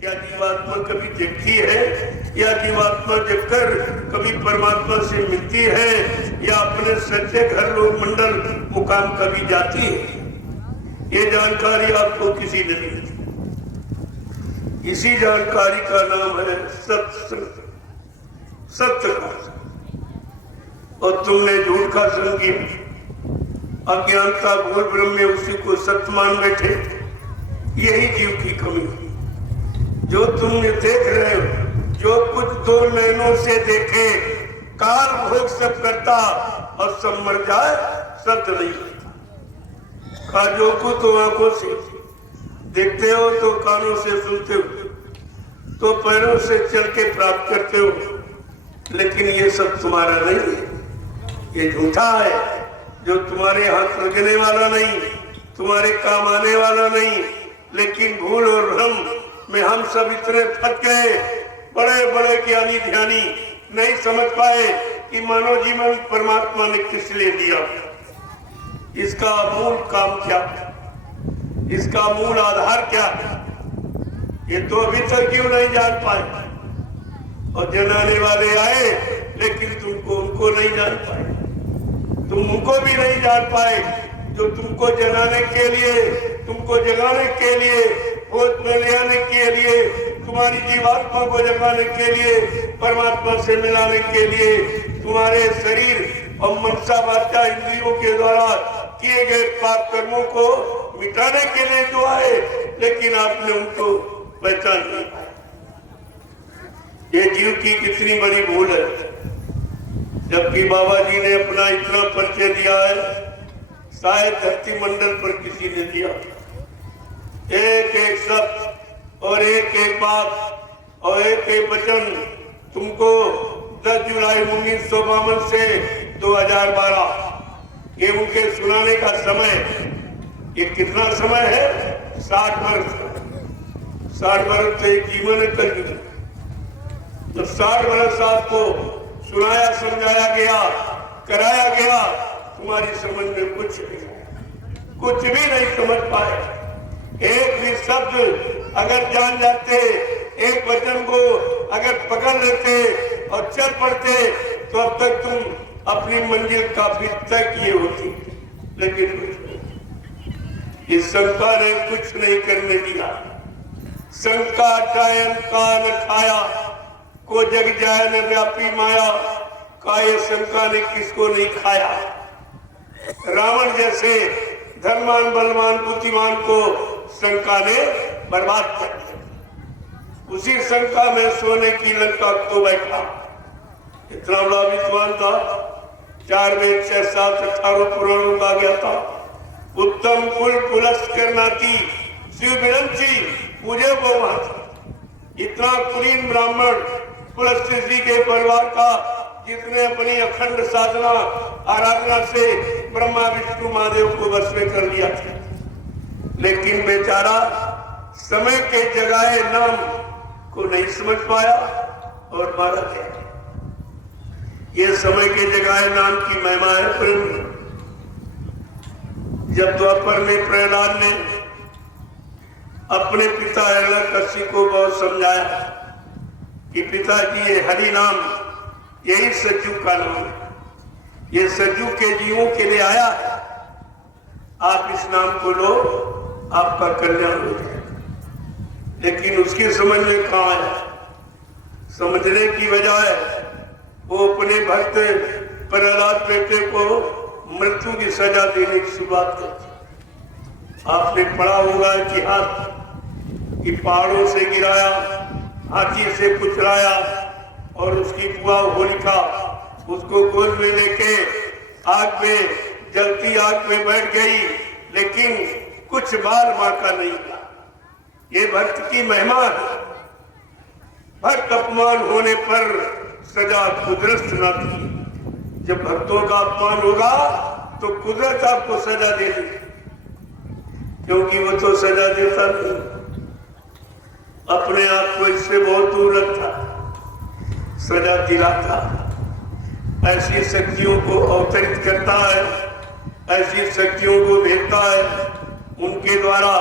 क्या जीवात्मा कभी देखती है, या जीवात्मा देखकर कभी परमात्मा से मिलती है, या अपने सच्चे घर लोक मंडल मुकाम कभी जाती है? ये जानकारी आपको किसी ने नहीं दी। इसी जानकारी का नाम है सत्य का। और तुमने झूठ का संग किया, अज्ञानता भूल भ्रम में उसी को सत्य मान बैठे। यही जीव की कमी। जो तुमने देख रहे हो, जो कुछ दो नैनों से देखे, काल भोग सब करता और सब मर जाए, सत्य नहीं करता। काजों को तो आंखों से देखते हो, तो कानों से सुनते हो, तो पैरों से चल के प्राप्त करते हो, लेकिन ये सब तुम्हारा नहीं है। ये झूठा है, जो तुम्हारे हाथ लगने वाला नहीं, तुम्हारे काम आने वाला नहीं। लेकिन भूल और भ्रम में हम सब इतने फंस गए, बड़े बड़े ज्ञानी ध्यानी नहीं समझ पाए कि मानव जीवन परमात्मा ने किस लिए दिया, इसका मूल काम क्या, इसका मूल आधार क्या है। ये तो अभी तक क्यों नहीं जान पाए। और जनाने वाले आए, लेकिन तुमको उनको नहीं जान पाए। तुम उनको भी नहीं जान पाए जो तुमको जगाने के लिए, तुमको जगाने के लिए, होश में ले आने के लिए, तुम्हारी जीवात्मा को जगाने के लिए, परमात्मा से मिलाने के लिए, तुम्हारे शरीर और मनसा वाचा इंद्रियों के द्वारा किए गए पाप कर्मों को मिटाने के लिए जो आए, लेकिन आपने उनको पहचान नहीं पाया। ये जीव की कितनी बड़ी भूल है। जबकि बाबा जी ने अपना इतना परिचय दिया है, शायद धरती मंडल पर किसी ने दिया। एक एक शब्द और एक एक बात और एक एक वचन तुमको 10 जुलाई 1952 से 2012 ये उनके सुनाने का समय। ये कितना समय है? 60 वर्ष। 60 वर्ष से एक जीवन है कल। तो 60 वर्ष आपको सुनाया, समझाया गया, कराया गया, तुम्हारी समझ में कुछ भी नहीं समझ पाए। एक भी शब्द अगर जान जाते, एक वचन को अगर पकड़ लेते और चल पड़ते, तो अब तक तुम अपनी मंजिल काफी तय किए होती। लेकिन इस शंका ने कुछ नहीं करने दिया। शंका टायम कान खाया, को जग जाए न व्यापी माया, काये शंका ने किसको नहीं खाया। रावण जैसे धनवान बलवान बुद्धिमान को शंका ने बर्बाद कर दिया। उसी शंका में सोने की लंका खो बैठा। इतना बड़ा विद्वान था, 4 वेद 6 7 18 पुराणों का गया था। उत्तम कुल पुलस्कर नाती शिव विरंची पूजे वो वहां। इतना कुलीन ब्राह्मण पुलस्त्य जी के परिवार का, जिसने अपनी अखंड साधना आराधना से ब्रह्मा विष्णु महादेव को वश में कर लिया था। लेकिन बेचारा समय के जगाए नाम को नहीं समझ पाया और मारा गया। ये समय के जगाए नाम की महिमा है। प्रेम जब द्वापर में प्रहलाद ने अपने पिता हिरण्यकशिपु को बहुत समझाया कि पिताजी ये हरि नाम, यही सज्जू का नाम है, ये सज्जू के जीवों के लिए आया है, आप इस नाम को लो, आपका कल्याण हो जाएगा। लेकिन उसकी समझ में कहाँ है? समझने की बजाय वो अपने भक्त प्रहलाद बेटे को मृत्यु की सजा देने की शुरुआत करती। आपने पढ़ा होगा इतिहास कि पहाड़ों से गिराया, हाथी से कुचलाया और उसकी बुआ होलिका उसको गोद में लेके आग में, जलती आग में बैठ गई, लेकिन कुछ बाल बांका नहीं। ये भक्त की महिमा है। भक्त अपमान होने पर सजा कुदरत न थी। जब भक्तों का अपमान होगा तो कुदरत आपको सजा दे देगी, क्योंकि वो तो सजा देता नहीं, अपने आप को इससे बहुत दूर रखता, सजा दिलाता, ऐसी शक्तियों को अवतरित करता है, ऐसी शक्तियों को भेजता है, उनके द्वारा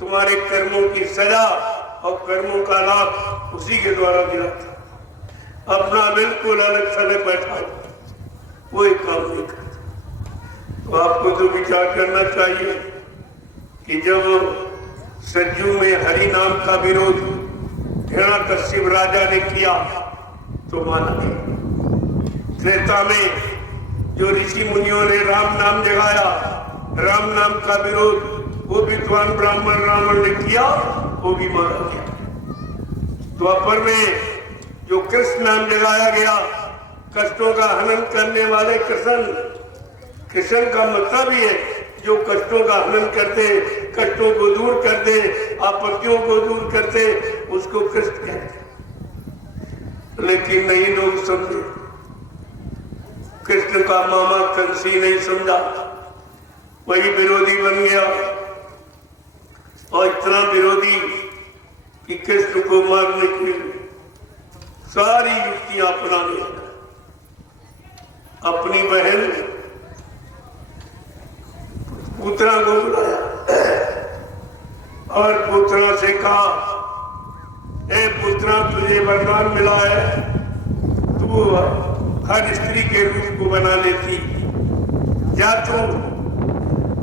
तुम्हारे कर्मों की सजा और कर्मों का लाभ उसी के द्वारा मिला था। अपना बिल्कुल अलग थलग बैठा वो एक काम नहीं करता। तो आपको तो विचार करना चाहिए कि जब सज्जू में हरि नाम का विरोध हिरण्यकश्यप राजा ने किया तो माना नहीं। त्रेता में जो ऋषि मुनियों ने राम नाम जगाया, राम नाम का विरोध वो विद्वान ब्राह्मण रावण ने किया, वो भी मारा गया। द्वापर में जो कृष्ण नाम जगाया गया, कष्टों का हनन करने वाले कृष्ण का मतलब ही है जो कष्टों का हनन करते, कष्टों को दूर करते, आपत्तियों को दूर करते, उसको कृष्ण कहते। लेकिन नहीं लोग समझे, कृष्ण का मामा कंसी नहीं समझा, वही विरोधी बन गया और इतना विरोधी कि कृष्ण को मारने की सारी युक्तियां अपना लिया। अपनी बहन पुत्रा को बुलाया और पुत्रा से कहा, ए पुत्रा तुझे वरदान मिला है, तू हर स्त्री के रूप को बना लेती, जा तू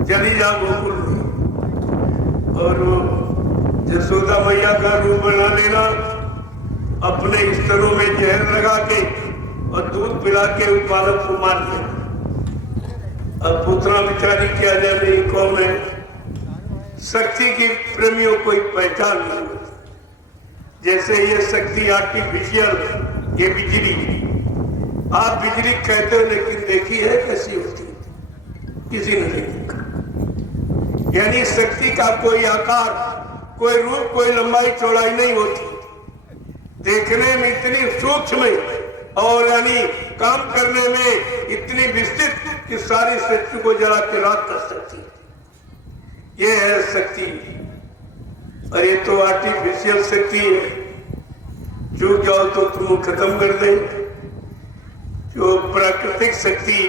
चली जा गोकुल में और यशोदा मैया का रूप बना लेना, अपने स्तरों में जहर लगा के और दूध पिला के उस बालक को मार दिया। अब पुत्रा बिचारी क्या जाने कौन है, शक्ति की प्रेमियों को पहचान नहीं होती। जैसे ये शक्ति आर्टिफिशियल, ये बिजली, आप बिजली कहते हो लेकिन देखी है कैसी होती है, किसी ने नहीं देखा। यानी शक्ति का कोई आकार, कोई रूप, कोई लंबाई चौड़ाई नहीं होती, देखने में इतनी सूक्ष्म और यानी काम करने में इतनी विस्तृत कि सारी शक्ति को जला के राख कर सकती है। ये है शक्ति। और ये तो आर्टिफिशियल शक्ति है, चूक जाओ तो तुम खत्म कर दे। जो प्राकृतिक शक्ति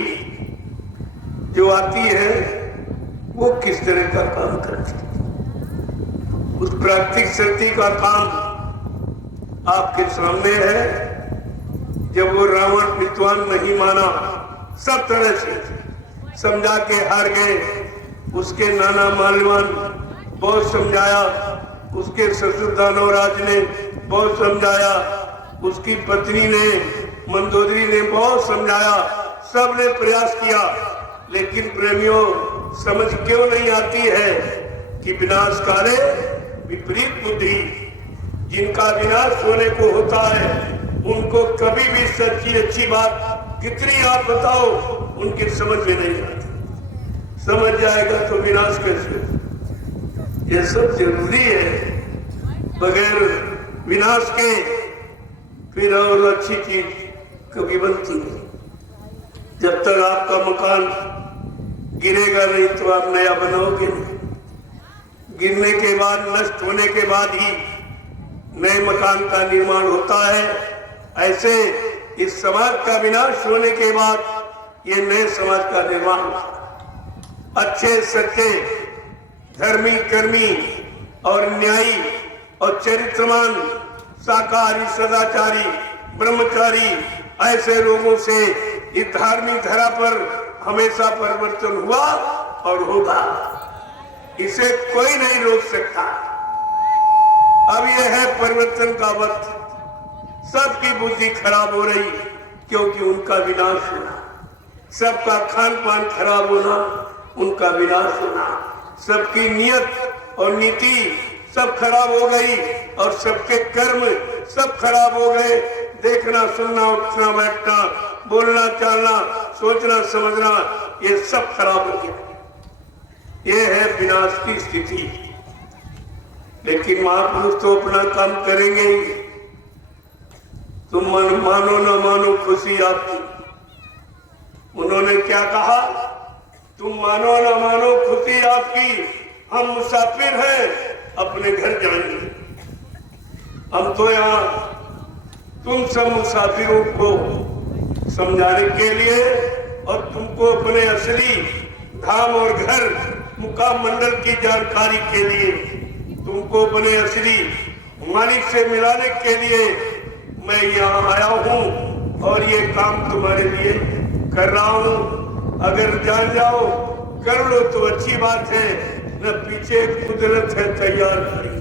जो आती है वो किस तरह का काम करती है, उस प्राकृतिक शक्ति का काम आपके सामने है। जब वो रावण विद्वान नहीं माना, सब तरह से समझा के हार गए, उसके नाना माल्यवान बहुत समझाया, उसके ससुर दानवराज ने बहुत समझाया, उसकी पत्नी ने मंदोदरी ने बहुत समझाया, सब ने प्रयास किया, लेकिन प्रेमियों समझ क्यों नहीं आती है कि विनाश काले विपरीत बुद्धि, जिनका विनाश होने को होता है उनको कभी भी सच्ची अच्छी बात कितनी आप बताओ उनकी समझ में नहीं आती। समझ जाएगा तो विनाश कैसे? ये सब जरूरी है, बगैर विनाश के फिर और अच्छी चीज कभी बनती नहीं। जब तक आपका मकान गिरेगा नहीं तो आप नया बनाओगे नहीं। गिरने के बाद, नष्ट होने के बाद ही नए मकान का निर्माण होता है। ऐसे इस समाज का विनाश होने के बाद ये नए समाज का निर्माण, अच्छे सच्चे धर्मी कर्मी और न्यायी और चरित्रवान शाकाहारी सदाचारी ब्रह्मचारी ऐसे लोगों से इस धार्मिक धरा पर हमेशा परिवर्तन हुआ और होगा। इसे कोई नहीं रोक सकता। अब यह है परिवर्तन का वक्त। सबकी बुद्धि खराब हो रही क्योंकि उनका विनाश होना, सबका खान पान खराब होना, उनका विनाश होना, सबकी नियत और नीति सब खराब हो गई और सबके कर्म सब खराब हो गए। देखना, सुनना, उठना, बैठना, बोलना, चालना, सोचना, समझना, ये सब खराब हो गया। ये है विनाश की स्थिति। लेकिन महापुरुष तो अपना काम करेंगे ही। तुम मानो न मानो खुशी आपकी। उन्होंने क्या कहा? तुम मानो न मानो खुशी आपकी, हम मुसाफिर हैं, अपने घर जाएंगे। हम तो यहाँ तुम सब मुसाफिरों को समझाने के लिए और तुमको अपने असली धाम और घर मुकाम मंडल की जानकारी के लिए, तुमको अपने असली मालिक से मिलाने के लिए मैं यहाँ आया हूँ और ये काम तुम्हारे लिए कर रहा हूँ। अगर जान जाओ कर लो तो अच्छी बात है, न पीछे कुदरत है तैयार खड़ी।